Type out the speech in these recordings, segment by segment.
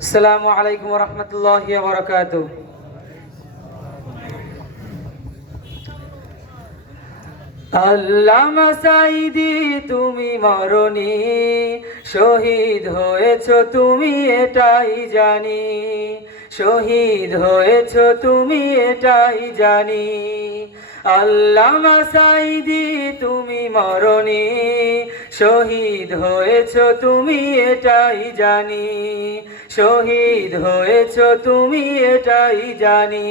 আসসালামু আলাইকুম ওয়া রাহমাতুল্লাহি ওয়া বারাকাতুহু। আল্লামা সাঈদী তুমি মরনি, শহীদ হয়েছ তুমি এটাই জানি, শহীদ হয়েছ তুমি এটাই জানি। আল্লামা সাঈদী তুমি মরনি, শহীদ হয়েছ তুমি এটাই জানি, শহীদ হয়েছ তুমি এটাই জানি।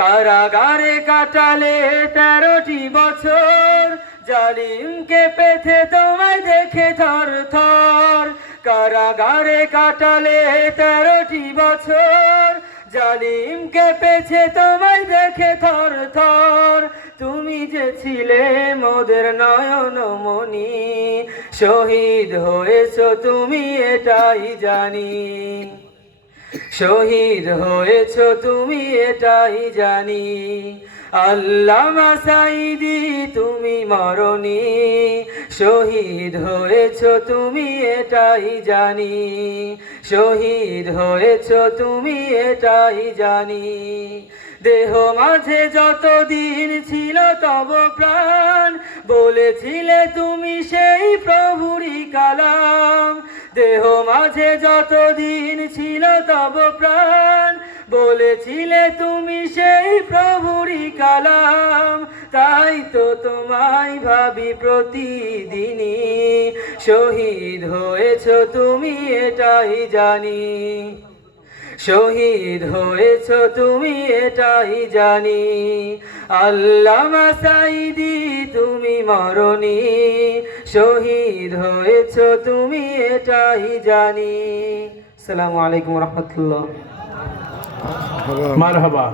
কারাগারে কাটালে 13টি বছর, জালিমকে পেথে তোমায় দেখে থর থর। কারাগারে কাটালে 13টি বছর, জালিমকে পেছে তোমায় দেখে থর থর। তুমি যে ছিলে মোদের নয়নমণি, শহীদ হয়েছ তুমি এটাই জানি, শহীদ হয়েছ তুমি এটাই জানি। আল্লামা সাঈদী তুমি মরনি, শহীদ হয়েছ তুমি এটাই জানি, শহীদ হয়েছ তুমি এটাই জানি। দেহ মাঝে যতদিন ছিল তব প্রাণ, বলেছিলে তুমি সেই প্রভুরই কালাম। দেহ মাঝে যতদিন ছিল তব প্রাণ, বলেছিলে তুমি সেই প্রভুরই কালাম। তাই তো তোমায় ভাবি প্রতিদিনই, শহীদ হয়েছ তুমি এটাই জানি, শহীদ হয়েছ তুমি এটাই জানি। আল্লামা সাঈদী তুমি মরনি, শহীদ হয়েছ তুমি এটাই জানি। আসসালামু আলাইকুম ওয়া রাহমাতুল্লাহ। মারহাবা।